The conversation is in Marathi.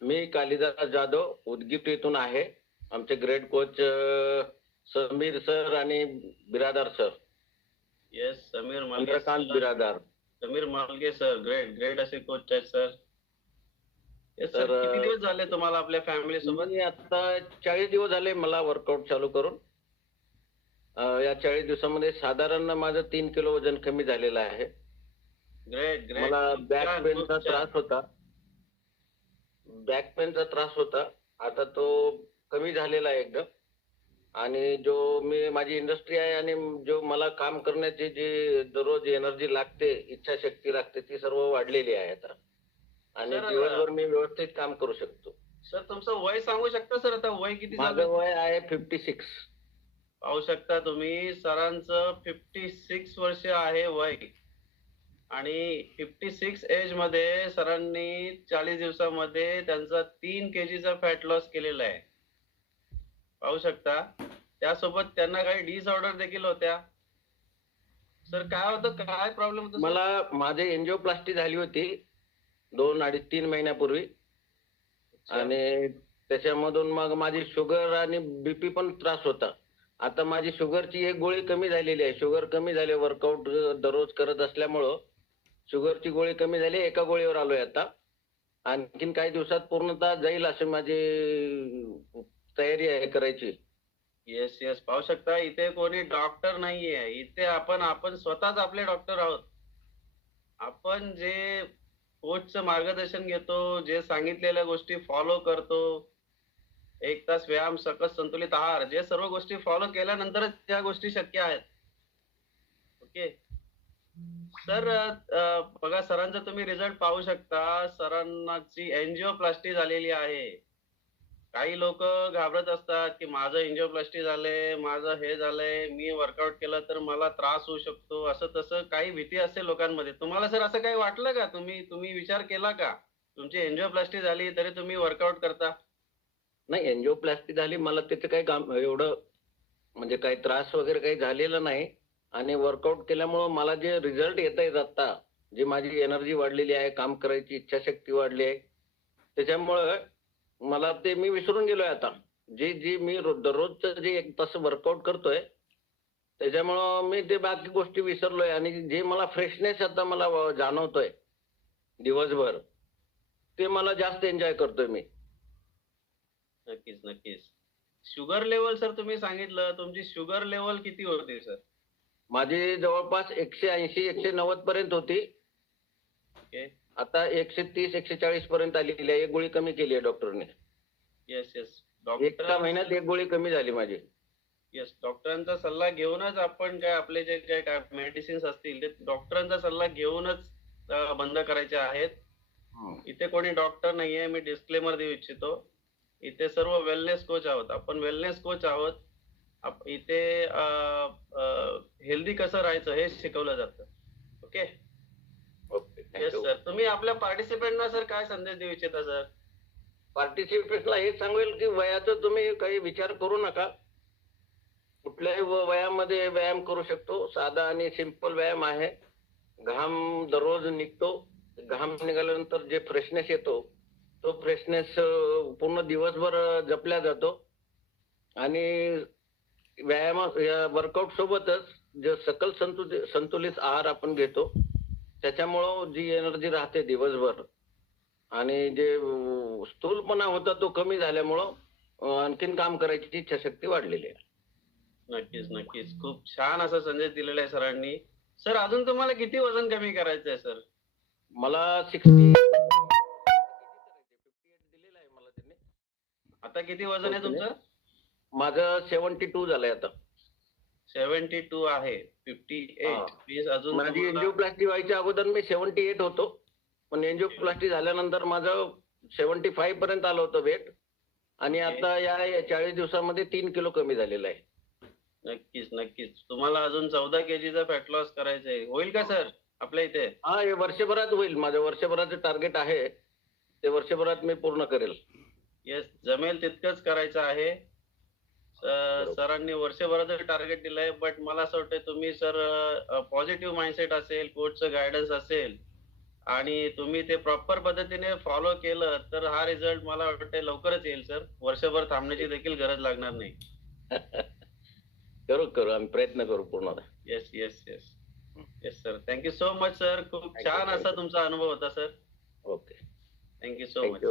मी कालिदास जाधव उदगीर येथून आहे. आमचे ग्रेड कोच समीर सर आणि Biradar sir. Yes Sameer Malge Chandrakant Biradar. Sameer Malge sir great great असे कोच आहेत सर. येस सर तर, किती दिवस झाले तुम्हाला आपल्या फॅमिली सोबत? मी आता चाळीस दिवस झाले मला वर्कआउट चालू करून. अं, या चाळीस दिवसामध्ये साधारण माझं तीन किलो वजन कमी झालेलं आहे. ग्रेट ग्रेट मला बॅक पेनचा त्रास होता. बॅक पेनचा त्रास होता. आता तो कमी झालेला आहे एकदम. आणि जो मी माझी इंडस्ट्री आहे आणि जो मला काम करण्याची जी दररोज एनर्जी लागते इच्छाशक्ती लागते ती सर्व वाढलेली आहे आता. आणि सर, दिवसभर मी व्यवस्थित काम करू शकतो. सर तुमचं वय सांगू शकता सर आता? वय किती माझं झालं वय आहे फिफ्टी सिक्स पाहू शकता तुम्ही सरांचं फिफ्टी सिक्स वर्ष आहे वय. आणि फिफ्टी सिक्स एजमध्ये सरांनी चाळीस दिवसामध्ये त्यांचा तीन केजीचा फॅट लॉस केलेला आहे. पाहू शकता त्यासोबत त्यांना काही डिसऑर्डर देखील होत्या. सर काय होतं? काय प्रॉब्लेम होता? मला माझे एन्जिओप्लास्टी झाली होती दोन अडीच तीन महिन्यापूर्वी. आणि त्याच्यामधून मग माझी शुगर आणि बीपी पण त्रास होता. आता माझी शुगरची एक गोळी कमी झालेली आहे. शुगर कमी झाली वर्कआउट दररोज करत असल्यामुळं शुगरची गोळी कमी झाली एका गोळीवर आलोय आता. आणखीन काही दिवसात पूर्णतः जाईल अशी माझी तयारी आहे करायची. येस येस पाहू शकता इथे कोणी डॉक्टर नाहीये. इथे आपण आपण स्वतःच आपले डॉक्टर आहोत. आपण जे कोचचं मार्गदर्शन घेतो जे सांगितलेल्या गोष्टी फॉलो करतो एक तास व्यायाम सकस संतुलित आहार जे सर्व गोष्टी फॉलो केल्यानंतरच त्या गोष्टी शक्य आहेत. ओके सर बघा सरांचा तुम्ही रिझल्ट पाहू शकता. सरांची एन्जिओप्लास्टी झालेली आहे. काही लोक घाबरत असतात की माझं एन्जिओप्लास्टी झालंय माझं हे झालंय मी वर्कआउट केलं तर मला त्रास होऊ शकतो असं तसं काही भीती असते लोकांमध्ये. तुम्हाला सर असं काही वाटलं का? तुम्ही तुम्ही विचार केला का? तुमची एन्जिओप्लास्टी झाली तरी तुम्ही वर्कआउट करता. नाही एन्जिओप्लास्टी झाली मला तिथे काही एवढं म्हणजे काही त्रास वगैरे काही झालेला नाही. आणि वर्कआउट केल्यामुळं मला जे रिझल्ट येत आहेत आता जी माझी एनर्जी वाढलेली आहे काम करायची इच्छाशक्ती वाढली आहे त्याच्यामुळं मला ते मी विसरून गेलोय आता. जे जी मी रो- दररोजचं जे एक तास वर्कआउट करतोय त्याच्यामुळं मी ते बाकी गोष्टी विसरलोय आणि जे मला फ्रेशनेस आता मला जाणवतोय दिवसभर ते मला जास्त एन्जॉय करतोय मी. नक्कीच नक्कीच. शुगर लेवल सर तुम्ही सांगितलं. तुमची शुगर लेवल किती होती सर माझी जवळपास एकशे ऐंशी एकशे नव्वद पर्यंत होती. ओके. आता एकशे तीस एकशे चाळीस पर्यंत आलेली आहे. एक गोळी कमी केली आहे डॉक्टरने. येस येस एका महिन्यात एक गोळी कमी झाली माझी. येस डॉक्टरांचा सल्ला घेऊनच आपण काय आपले जे काय काय मेडिसिन्स असतील ते डॉक्टरांचा सल्ला घेऊनच अं, बंद करायचे आहेत. इथे कोणी डॉक्टर नाहीये मी डिस्क्लेमर देऊ इच्छितो. इथे सर्व वेलनेस कोच आहोत. आपण वेलनेस कोच आहोत. इथे हेल्दी कसं राहायचं हे शिकवलं जातं. ओके? ओके येस सर तुम्ही आपल्या पार्टिसिपेंटना सर काय संदेश देऊ इच्छिता सर पार्टिसिपेंटला हे सांगेल की वयाचं तुम्ही काही विचार करू नका. कुठल्याही वयामध्ये व्यायाम करू शकतो. साधा आणि सिंपल व्यायाम आहे. घाम दररोज निघतो. घाम निघाल्यानंतर जे फ्रेशनेस येतो तो फ्रेशनेस पूर्ण दिवसभर जपला जातो. आणि व्यायाम या वर्कआउट सोबतच जे सकल संतुलित संतुलित आहार आपण घेतो त्याच्यामुळं जी एनर्जी राहते दिवसभर आणि जे स्थूलपणा होता तो कमी झाल्यामुळं आणखीन काम करायची इच्छाशक्ती वाढलेली आहे. नक्कीच नक्कीच. खूप छान असा संदेश दिलेला आहे सरांनी. सर अजून तुम्हाला किती वजन कमी करायचं आहे सर? मला सिक्स्टी दिलेलं आहे मला त्यांनी. आता किती वजन आहे तुमचं? माझं सेव्हन्टी टू झालंय आता. सेव्हन्टी टू आहे. फिफ्टी. एट. वीस अजून माझी एन्जिओप्लास्टी व्हायच्या अगोदर मी सेव्हन्टी एट होतो. पण एन्जिओप्लास्टी झाल्यानंतर माझं सेव्हन्टी फाईव्ह पर्यंत आलं होतं वेट. आणि आता या चाळीस दिवसामध्ये तीन किलो कमी झालेलं आहे. नक्कीच नक्कीच. तुम्हाला अजून चौदा केजीचा फॅट लॉस करायचा आहे. होईल का सर आपल्या इथे? हा हे वर्षभरात होईल. माझं वर्षभराचं टार्गेट आहे. ते वर्षभरात मी पूर्ण करेल. येस जमेल तितकंच करायचं आहे. सरांनी वर्षभराचं टार्गेट दिलंय बट मला असं वाटतं तुम्ही सर पॉझिटिव्ह माइंडसेट असेल कोचचं गायडन्स असेल आणि तुम्ही ते प्रॉपर पद्धतीने फॉलो केलं तर हा रिझल्ट मला वाटतं लवकरच येईल सर. वर्षभर थांबण्याची देखील गरज लागणार नाही. करू करू. आम्ही प्रयत्न करू पूर्ण. Yes yes yes yes sir thank you so much sir खूप छान असा. तुमचा अनुभव होता sir okay thank you so much